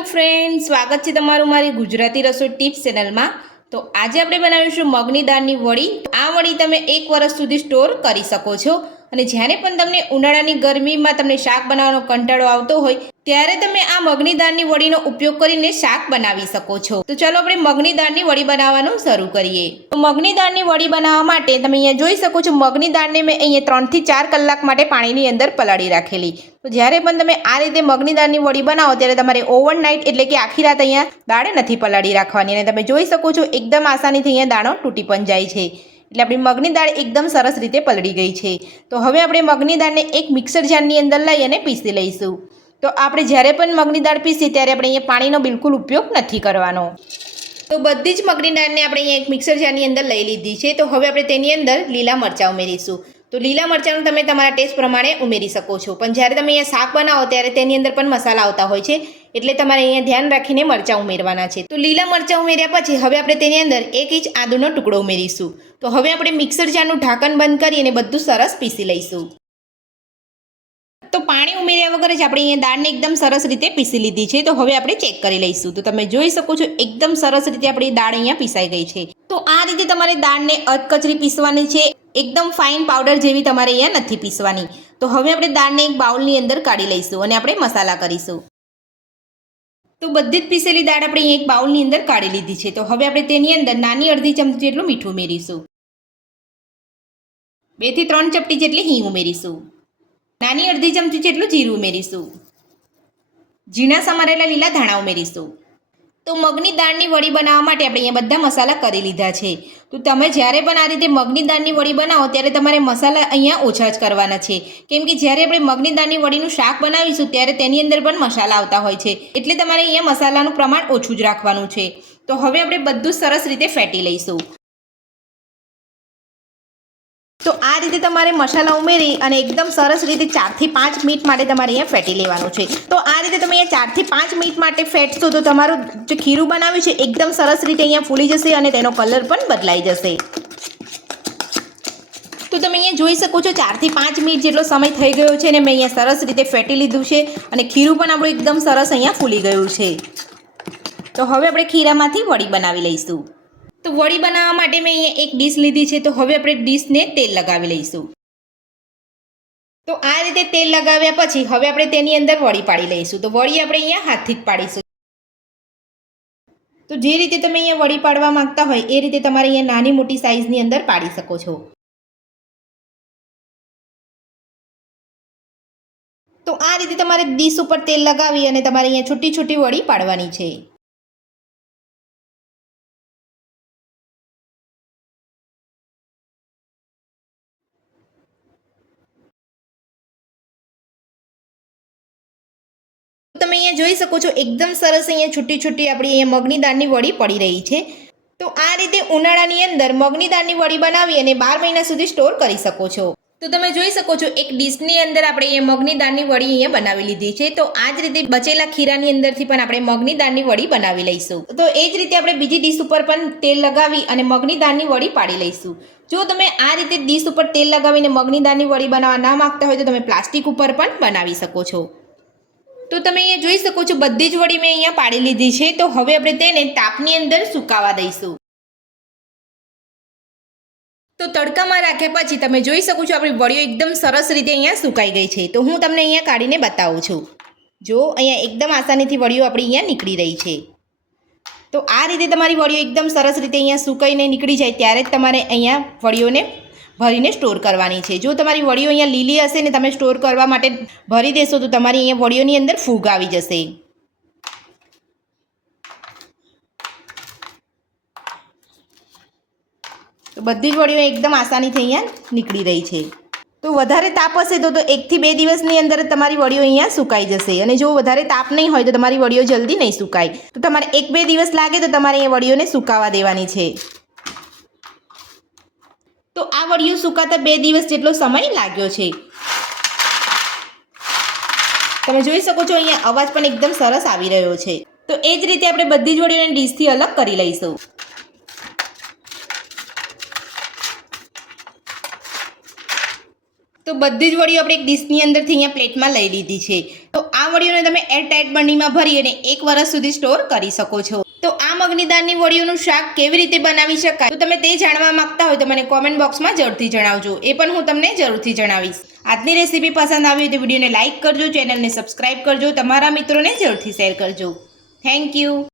Hello friend, સ્વાગત છે તમારું મારી ગુજરાતી રસોઈ ટિપ્સ ચેનલમાં। તો આજે આપણે બનાવીશું મગની દાળની વડી। આ વડી તમે 1 વર્ષ સુધી સ્ટોર કરી શકો છો અને જ્યારે પણ તમને ઉનાળાની ગરમીમાં તમને શાક બનાવવાનો કંટાળો આવતો હોય ત્યારે તમે આ મગની દાળની વડીનો ઉપયોગ કરીને શાક બનાવી શકો છો। તો ચાલો આપણે મગની દાળની વડી બનાવવાનું શરૂ કરીએ। તો મગની દાળની વડી બનાવવા માટે તમે અહીંયા જોઈ શકો છો મગની દાળને મેં અહીંયા 3 થી 4 કલાક માટે પાણીની અંદર પલાળી રાખેલી। તો જ્યારે પણ તમે આ રીતે મગની દાળની વડી બનાવો ત્યારે તમારે ઓવરનાઇટ એટલે કે આખી રાત અહીંયા દાળ નથી પલાળી રાખવાની અને તમે જોઈ શકો છો એકદમ આસાનીથી અહીંયા દાણો તૂટી પણ જાય છે। એટલે આપણી મગની દાળ એકદમ સરસ રીતે પલળી ગઈ છે। તો હવે આપણે મગની દાળને એક મિક્સર જારની અંદર લઈ અને પીસી લઈશું। તો આપણે જ્યારે પણ મગની દાળ પીસીએ ત્યારે આપણે અહીંયા પાણીનો બિલકુલ ઉપયોગ નથી કરવાનો। તો બધી જ મગની દાળને આપણે અહીંયા એક મિક્સર જારની અંદર લઈ લીધી છે। તો હવે આપણે તેની અંદર લીલા મરચાં ઉમેરીશું। તો લીલા મરચાંનું તમે તમારા ટેસ્ટ પ્રમાણે ઉમેરી શકો છો, પણ જ્યારે તમે અહીંયા શાક બનાવો ત્યારે તેની અંદર પણ મસાલા આવતા હોય છે, એટલે તમારે અહીંયા ધ્યાન રાખીને મરચાં ઉમેરવાના છે। તો લીલા મરચાં ઉમેર્યા પછી હવે આપણે તેની અંદર 1 ઇંચ આદુનો ટુકડો ઉમેરીશું। તો હવે આપણે મિક્સર જારનું ઢાંકણ બંધ કરી અને બધું સરસ પીસી લઈશું। તો પાણી ઉમેર્યા વગર જ આપણે અહીંયા દાળને એકદમ સરસ રીતે પીસી લીધી છે। તો હવે આપણે ચેક કરી લઈશું। તો તમે જોઈ શકો છો એકદમ સરસ રીતે આપણી દાળ અહીંયા પીસાઈ ગઈ છે। તો આ રીતે તમારે દાળને અધકચરી પીસવાની છે, એકદમ ફાઇન પાવડર જેવી તમારે અહીંયા નથી પીસવાની। તો હવે આપણે દાળને એક બાઉલની અંદર કાઢી લઈશું અને આપણે મસાલા કરીશું। તો બધી જ પીસેલી દાળ આપણે અહીંયા એક બાઉલની અંદર કાઢી લીધી છે। તો હવે આપણે તેની અંદર નાની અડધી ચમચી જેટલું મીઠું ઉમેરીશું, 2 થી 3 ચપટી જેટલી હિંગ ઉમેરીશું, નાની અડધી ચમચી જેટલું જીરું ઉમેરીશું, ઝીણા સમારેલા લીલા ધાણા ઉમેરીશું। તો મગની દાળની વડી બનાવવા માટે આપણે અહીંયા બધા મસાલા કરી લીધા છે। તો તમે જ્યારે પણ આ રીતે મગની દાળની વડી બનાવો ત્યારે તમારે મસાલા અહીંયા ઓછા જ કરવાના છે, કેમ કે જ્યારે આપણે મગની દાળની વડીનું શાક બનાવીશું ત્યારે તેની અંદર પણ મસાલા આવતા હોય છે, એટલે તમારે અહીંયા મસાલાનું પ્રમાણ ઓછું જ રાખવાનું છે। તો હવે આપણે બધું સરસ રીતે ફેટી લઈશું। તો આ રીતે તમારે મસાલા ઉમેરી અને એકદમ સરસ રીતે 4 થી 5 મિનિટ માટે તમારે અહીંયા ફેટી લેવાનું છે। તો આ રીતે તમે અહીંયા 4 થી 5 મિનિટ માટે ફેટશો તો તમારું જે ખીરું બનાવ્યું છે એકદમ સરસ રીતે અહીંયા ફૂલી જશે અને તેનો કલર પણ બદલાઈ જશે। તો તમે અહીંયા જોઈ શકો છો 4 થી 5 મિનિટ જેટલો સમય થઈ ગયો છે અને મેં અહીંયા સરસ રીતે ફેટી લીધું છે અને ખીરું પણ આપણું એકદમ સરસ અહીંયા ફૂલી ગયું છે। તો હવે આપણે ખીરામાંથી વડી બનાવી લઈશું। તો વડી બનાવવા માટે મેં અહીંયા એક ડીશ લીધી છે। તો હવે આપણે ડીશને તેલ લગાવી લઈશું। તો આ રીતે તેલ લગાવ્યા પછી હવે આપણે તેની અંદર વડી પાડી લઈશું। તો વડી આપણે અહીંયા હાથથી જ પાડીશું। તો જે રીતે તમે અહીંયા વડી પાડવા માંગતા હોય એ રીતે તમારે અહીંયા નાની મોટી સાઈઝની અંદર પાડી શકો છો। તો આ રીતે તમારે ડીશ ઉપર તેલ લગાવી અને તમારે અહીંયા છૂટી છૂટી વડી પાડવાની છે। તમે અહીંયા જોઈ શકો છો એકદમ સરસ અહીંયા છૂટી છૂટી આપણી અહીંયા મગની દાળની વડી પડી રહી છે। તો આ રીતે ઉનાળાની અંદર મગની દાળની વડી બનાવી અને 12 મહિના સુધી સ્ટોર કરી શકો છો। તો તમે જોઈ શકો છો એક ડીશની અંદર આપણે અહીંયા મગની દાળની વડી અહીંયા બનાવી લીધી છે। તો આ જ રીતે બચેલા ખીરાની અંદરથી પણ આપણે મગની દાળની વડી બનાવી લઈશું। તો એ જ રીતે આપણે બીજી ડીશ ઉપર પણ તેલ લગાવી અને મગની દાળની વડી પાડી લઈશું। જો તમે આ રીતે ડીશ ઉપર તેલ લગાવીને મગની દાળની વડી બનાવવા ના માંગતા હોય તો તમે પ્લાસ્ટિક ઉપર પણ બનાવી શકો છો। તો તમે અહીંયા જોઈ શકો છો બધી જ વડી મેં અહીંયા પાડી લીધી છે। તો હવે આપણે તેને તાપની અંદર સુકાવા દઈશું। તો તડકામાં રાખ્યા પછી તમે જોઈ શકો છો આપણી વડીઓ એકદમ સરસ રીતે અહીંયા સુકાઈ ગઈ છે। તો હું તમને અહીંયા કાઢીને બતાવું છું। જો અહીંયા એકદમ આસાનીથી વડીઓ આપણી અહીંયા નીકળી રહી છે। તો આ રીતે તમારી વડીઓ એકદમ સરસ રીતે અહીંયા સુકાઈને નીકળી જાય ત્યારે જ તમારે અહીંયા વડીઓને ભરીને સ્ટોર કરવાની છે। જો તમારી વડીઓ અહીંયા લીલી હશે ને તમે સ્ટોર કરવા માટે ભરી દેશો તો તમારી અહીંયા વડીઓની અંદર ફૂગ આવી જશે। તો બધી જ વડીઓ એકદમ આસાનીથી અહીંયા નીકળી રહી છે। તો વધારે તાપ હશે તો 1 થી 2 દિવસની અંદર તમારી વડીઓ અહીંયા સુકાઈ જશે, અને જો વધારે તાપ નહીં હોય તો તમારી વડીઓ જલ્દી નહીં સુકાય। તો તમારે 1-2 દિવસ લાગે તો તમારે અહીંયા વડીઓને સુકાવા દેવાની છે। તો આ વડીઓ સુકાતા 2 દિવસ જેટલો સમય લાગ્યો છે। તમે જોઈ શકો છો અહીંયા અવાજ પણ એકદમ સરસ આવી રહ્યો છે। તો એ જ રીતે આપણે બધી જ વડીઓને ડીશથી અલગ કરી લઈશું। તો બધી જ વડીઓ આપણે એક ડીશની અંદરથી અહીંયા પ્લેટમાં લઈ લીધી છે। તો આ વડીઓને તમે એરટાઇટ બરણીમાં ભરી અને 1 વર્ષ સુધી સ્ટોર કરી શકો છો. તો આ મગની દાળની વડીઓનું શાક કેવી રીતે બનાવી શકાય, તો તમે તે જાણવા માંગતા હોય તો મને કોમેન્ટ બોક્સમાં જરૂરથી જણાવજો. એ પણ હું તમને જરૂરથી જણાવીશ. આજની રેસીપી પસંદ આવી હોય તો વિડીયોને લાઇક કરજો, ચેનલને સબસ્ક્રાઇબ કરજો, તમારા મિત્રોને જરૂરથી શેર કરજો. Thank you.